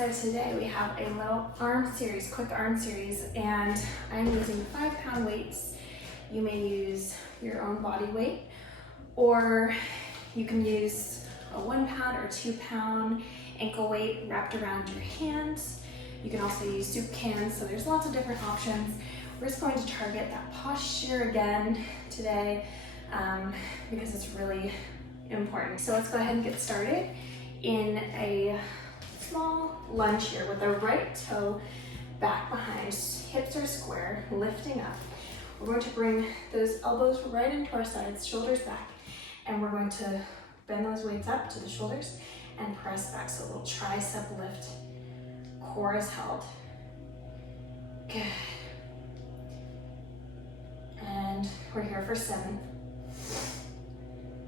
So today we have a little arm series, quick arm series, and I'm using 5-pound weights. You may use your own body weight, or you can use a 1 pound or 2 pound ankle weight wrapped around your hands. You can also use soup cans, so there's lots of different options. We're just going to target that posture again today because it's really important. So let's go ahead and get started in a small lunge here with the right toe back behind, hips are square, lifting up. We're going to bring those elbows right into our sides, shoulders back, and we're going to bend those weights up to the shoulders and press back. So a little tricep lift, core is held. Good. And we're here for 7,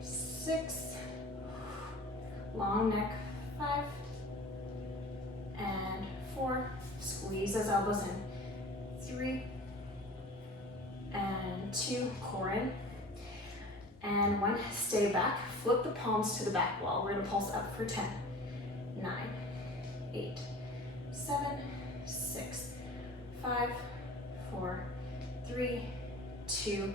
6, long neck, 5, and 4, squeeze those elbows in, 3, and 2, core in, and 1, stay back, flip the palms to the back wall. We're gonna pulse up for 10, 9, 8, 7, 6, 5, 4, 3, 2,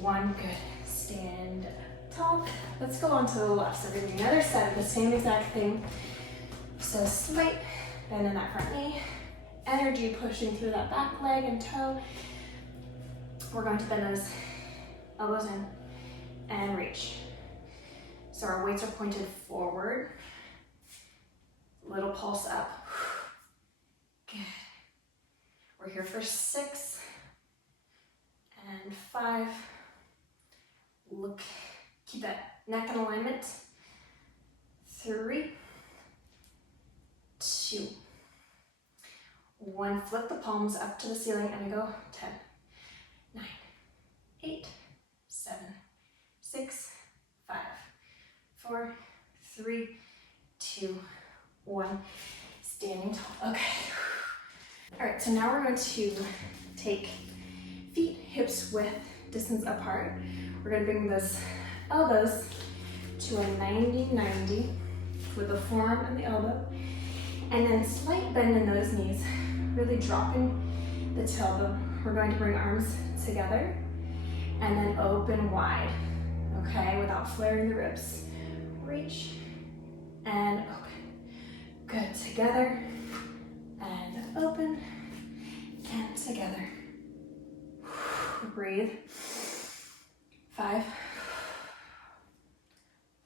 1, good. Stand tall. Let's go on to the left. So we're doing the other side of the same exact thing. So slight bend in that front knee, energy pushing through that back leg and toe. We're going to bend those elbows in and reach. So our weights are pointed forward. Little pulse up. Good. We're here for 6 and 5. Look, keep that neck in alignment. 3, 2, 1. Flip the palms up to the ceiling and we go 10, 9, 8, 7, 6, 5, 4, 3, 2, 1. Standing tall. Okay. All right, so now we're going to take feet hips width distance apart. We're going to bring those elbows to a 90-90 with the forearm and the elbow, and then slight bend in those knees, really dropping the tailbone. We're going to bring arms together and then open wide, okay, without flaring the ribs. Reach and open. Good. Together and open and together. Breathe. 5,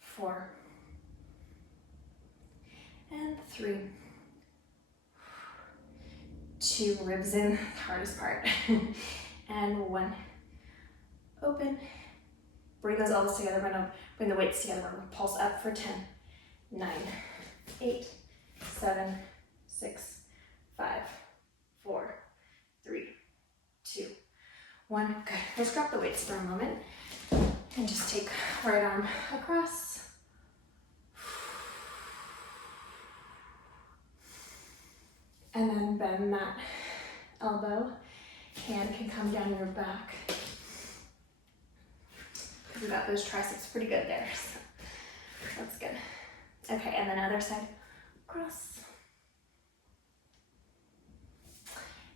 4, and 3, 2, ribs in, hardest part, and 1, open. Bring those elbows together. We're gonna bring the weights together. We're gonna pulse up for 10, 9, 8, 7, 6, 5, 4, 3, 2, 1. Good. Let's drop the weights for a moment and just take right arm across. And then bend that elbow. Hand can come down your back. We got those triceps pretty good there. So that's good. Okay, and then other side. Cross.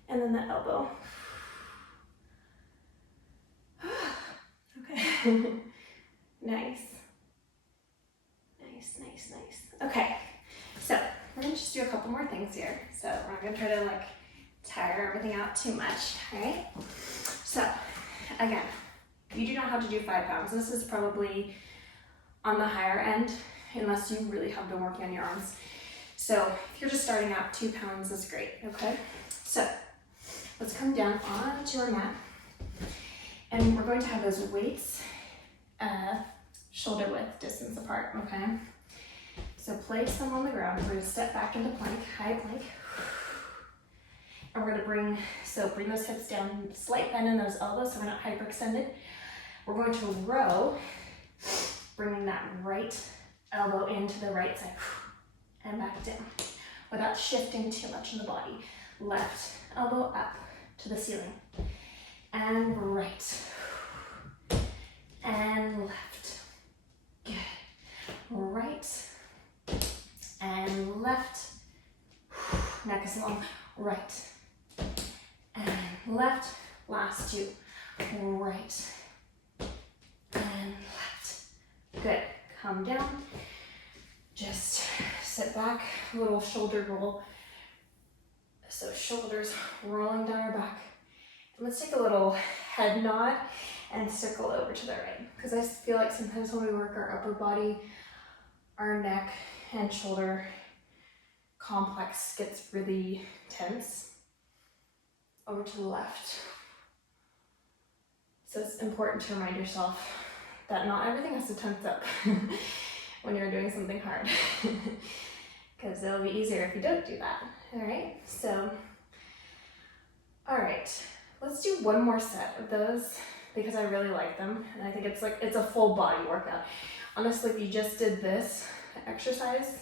And then the elbow. Okay. Nice. Nice, nice, nice. Okay, so we're gonna just do a couple more things here. So we're not gonna try to like tire everything out too much, all right? So again, you do not have to do 5 pounds. This is probably on the higher end unless you really have been working on your arms. So if you're just starting out, 2 pounds is great, okay? So let's come down onto our mat. And we're going to have those weights shoulder width distance apart, okay? So place them on the ground. We're gonna step back into plank, high plank. And we're gonna bring those hips down, slight bend in those elbows so we're not hyperextended. We're going to row, bringing that right elbow into the right side and back down without shifting too much in the body. Left elbow up to the ceiling. And right. And left. Good. Right. And left. Neck is long. Right. And left. Last two. Right. And left. Good. Come down. Just sit back. Little shoulder roll. So shoulders rolling down our back. Let's take a little head nod and circle over to the right. Because I feel like sometimes when we work our upper body, our neck and shoulder complex gets really tense. Over to the left. So it's important to remind yourself that not everything has to tense up when you're doing something hard. Because it'll be easier if you don't do that. All right, so, all right, let's do one more set of those because I really like them. And I think it's a full body workout. Honestly, if you just did this exercise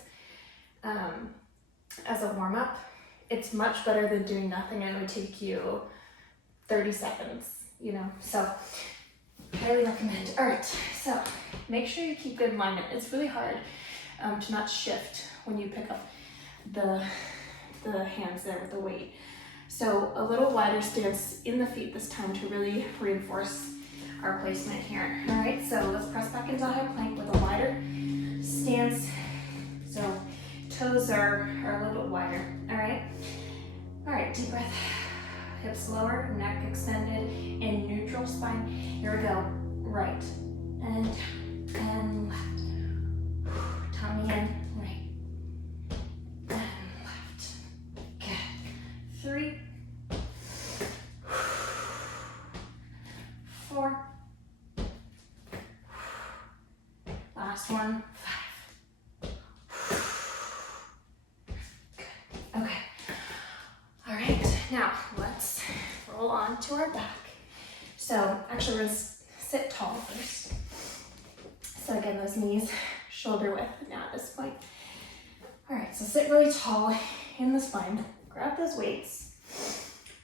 as a warm up, it's much better than doing nothing, and it would take you 30 seconds, you know, so highly recommend. All right, so make sure you keep good alignment. It's really hard to not shift when you pick up the hands there with the weight. So a little wider stance in the feet this time to really reinforce our placement here. All right, so let's press back into high plank with a wider stance. So toes are a little bit wider, all right? All right, deep breath. Hips lower, neck extended, in neutral spine. Here we go. Right, and left. Tummy in, right, and left. Good. 3, 4. Last one. 5. Good. Okay. All right, now let's roll on to our back. So actually we're gonna sit tall first. So again, those knees shoulder width now at this point. All right, so sit really tall in the spine. Grab those weights.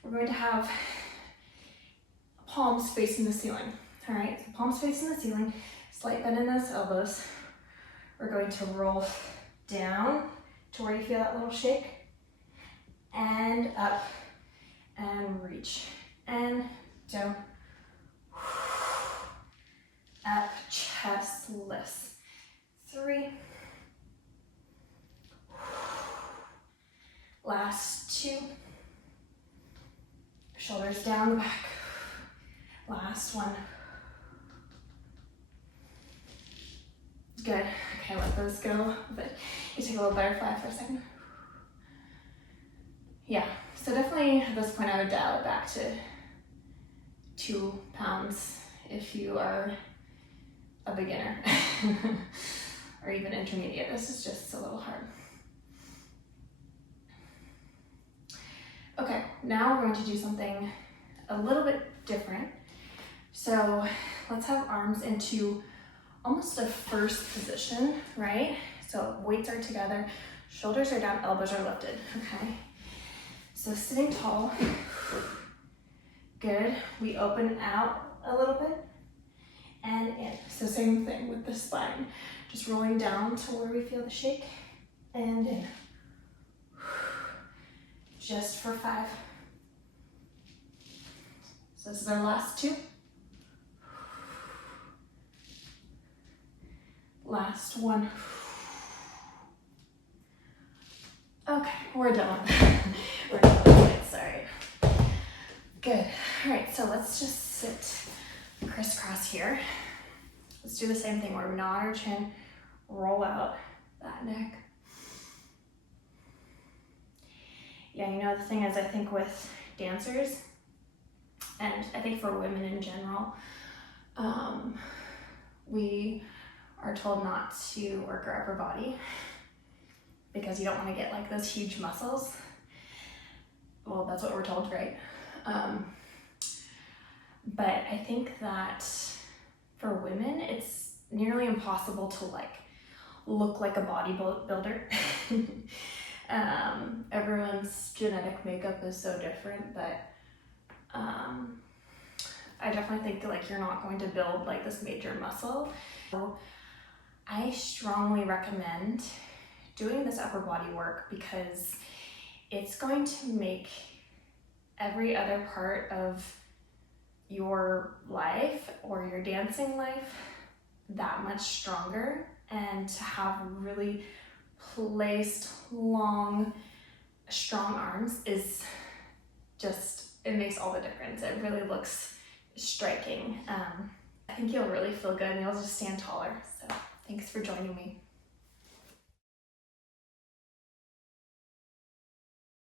We're going to have palms facing the ceiling. All right, so palms facing the ceiling. Slight bend in those elbows. We're going to roll down to where you feel that little shake. And up and reach. And down. Up, chest lifts. 3. Last 2. Shoulders down the back. Last 1. Good. Okay, let those go. But you take a little butterfly for a second. Yeah, so definitely at this point I would dial it back to 2 pounds if you are a beginner or even intermediate. This is just a little hard. Okay, now we're going to do something a little bit different. So let's have arms into almost a first position, right? So weights are together, shoulders are down, elbows are lifted, okay? So sitting tall, good. We open out a little bit and in. So same thing with the spine. Just rolling down to where we feel the shake and in. Just for 5. So this is our last 2. Last 1. Okay, we're done. We're done with it, sorry. Good. All right, so let's just sit crisscross here. Let's do the same thing where we nod our chin, roll out that neck. Yeah, you know, the thing is, I think with dancers, and I think for women in general, we are told not to work our upper body because you don't want to get like those huge muscles. Well, that's what we're told, right? But I think that for women, it's nearly impossible to like look like a bodybuilder. Everyone's genetic makeup is so different that I definitely think that like you're not going to build like this major muscle. So I strongly recommend doing this upper body work because it's going to make every other part of your life or your dancing life that much stronger. And to have really placed, long, strong arms is just, it makes all the difference. It really looks striking. I think you'll really feel good and you'll just stand taller. So thanks for joining me.